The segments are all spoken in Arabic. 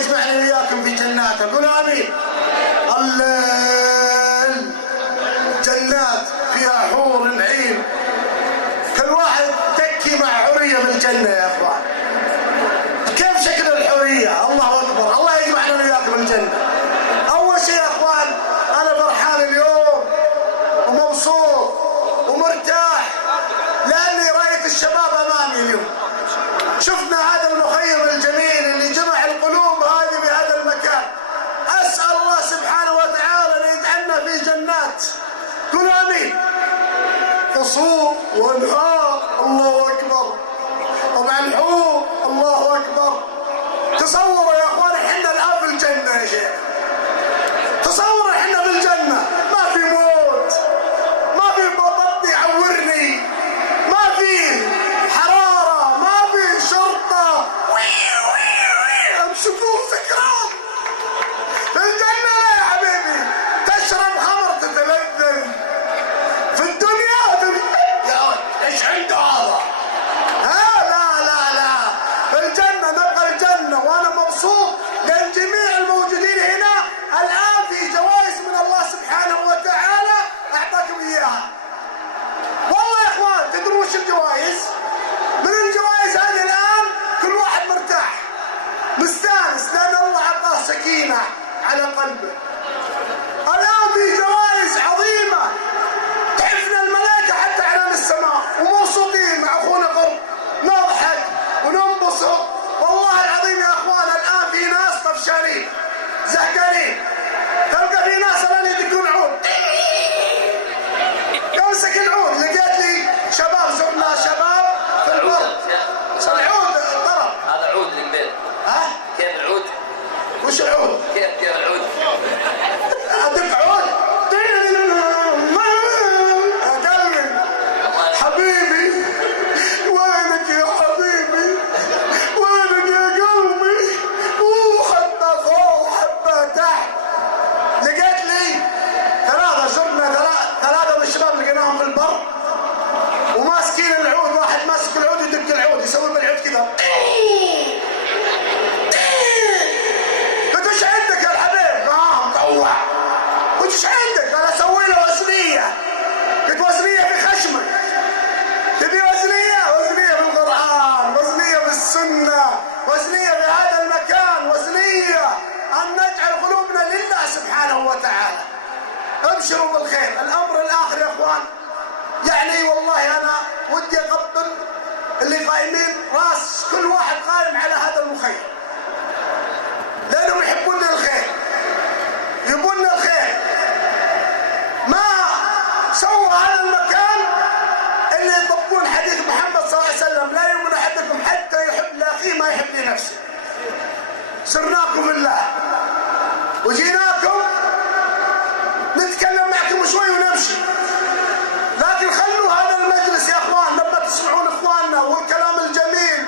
يجمعني وياكم في جناته. قولوا امين. الليل جنات فيها حور عين، كل واحد تكي مع حوريه بالجنه يا اخوان. كيف شكل الحوريه؟ الله اكبر، الله يجمعنا وياكم الجنه. اول شيء يا اخوان انا فرحان اليوم ومبسوط ومرتاح لاني رايت الشباب امامي اليوم. شفنا هذا المخيم الجميل اللي جمع القلوب هذه بهذا المكان. اسال الله سبحانه وتعالى ان يجعلنا في جنات. قولوا امين. قصور وانهار الله اكبر، طبعا الحور الله اكبر. تصوروا يا اخوان احنا الان في الجنه يا شيخ. تصوروا احنا في الجنه، ما في موت، ما في بطني يعورني، ما في حراره، ما في شرطه امسكوه سكران. في الجنه لا يا حبيبي، تشرب خمر تتلذذ. في الدنيا يا ولد ايش عنده هذا؟ لا لا لا، في الجنه نبقى الجنه. وانا مبسوط لان جميع الموجودين هنا الان في جوائز من الله سبحانه وتعالى اعطاكم اياها. والله يا اخوان تدرون وش الجوائز؟ من الجوائز هذه الان كل واحد مرتاح مستانس لان الله اعطاه سكينه على قلبه. الان في جوائز عظيمه تعرفنا الملائكه حتى على السماء ومبسوطين مع اخونا قرب، نضحك وننبسط. والله العظيم يا اخوان الان في ناس طفشانين زهقانين، تلقى في ناس الان يدقون عود. يمسك العود. لقيت لي شباب زرنا شباب في البر. العود ضرب. هذا عود للبيت. ها؟ كيف العود؟ وش العود؟ كيف العود؟ ادق عود. حبيبي وينك يا حبيبي، وينك يا قلبي، وحبه فوق وحبه تحت. لقيت لي زرنا ثلاثه من الشباب لقيناهم في البر وماسكين العود. واحد ماسك العود يدق العود يسوي بالعود كذا. قلت وش عندك يا الحبيب؟ مطوع. وش عندك؟ قال اسوي له وزنيه. قلت وزنيه في خشمك؟ تبي وزنيه؟ وزنيه في القرآن، وزنيه في السنه، وزنيه في هذا المكان، وزنيه ان نجعل قلوبنا لله سبحانه وتعالى. ابشروا بالخير. الامر الاخر يا اخوان يعني والله انا ودي اقبل اللي قايمين راس كل واحد قائم على هذا المخيم لانهم يحبون الخير، يبون الخير. ما سووا هذا المكان اللي يطبقون حديث محمد صلى الله عليه وسلم لا يؤمن احدكم حتى يحب لاخيه ما يحب لنفسه. سرناكم الله وجيناكم نتكلم معكم شوي ونمشي، لكن خلوا هذا المجلس يا اخوان لما تسمعون اخواننا والكلام الجميل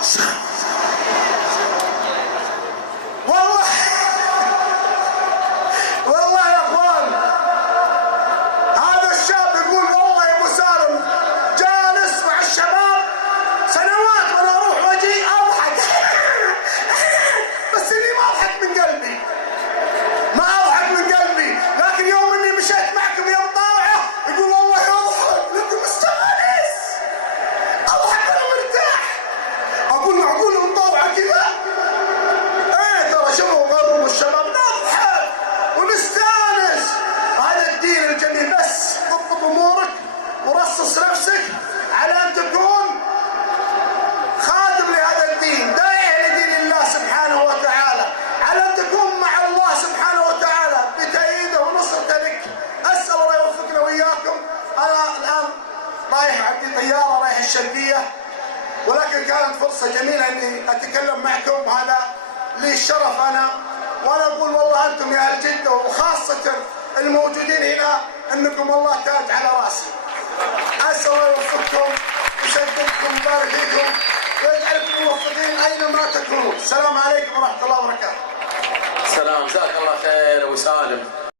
والله يا اخوان هذا الشاب يقول والله يا ابو سالم جالس مع الشباب سنوات وانا اروح واجي اضحك بس اني ما اضحك من قلبي، ما اضحك من قلبي، لكن يوم اني مشيت معكم يا مطاوعه يقول والله اضحك لكن مستانس، اضحك وانا مرتاح. اقول معقول مطاوعه كذا؟ ايه ترى شوفوا غرب الشباب نضحك ونستانس، هذا الدين الجميل. بس ضبط امورك ورصص نفسك على ان تكون خادم لهذا الدين، داعي لدين الله سبحانه وتعالى، على ان تكون مع الله سبحانه وتعالى بتأييده ونصرته لك. اسال الله يوفقنا واياكم. انا الان رايح عندي طياره رايح الشرقيه، ولكن كانت فرصه جميله اني اتكلم معكم، هذا لي الشرف انا، وانا اقول والله انتم يا اهل جده وخاصه الموجودين هنا انكم والله تاج على راسي. اسال الله يوفقكم ويسددكم ويبارك فيكم ويجعلكم موفقين اينما تكونوا. السلام عليكم ورحمه الله وبركاته. سلام، جزاك الله خير ابو سالم.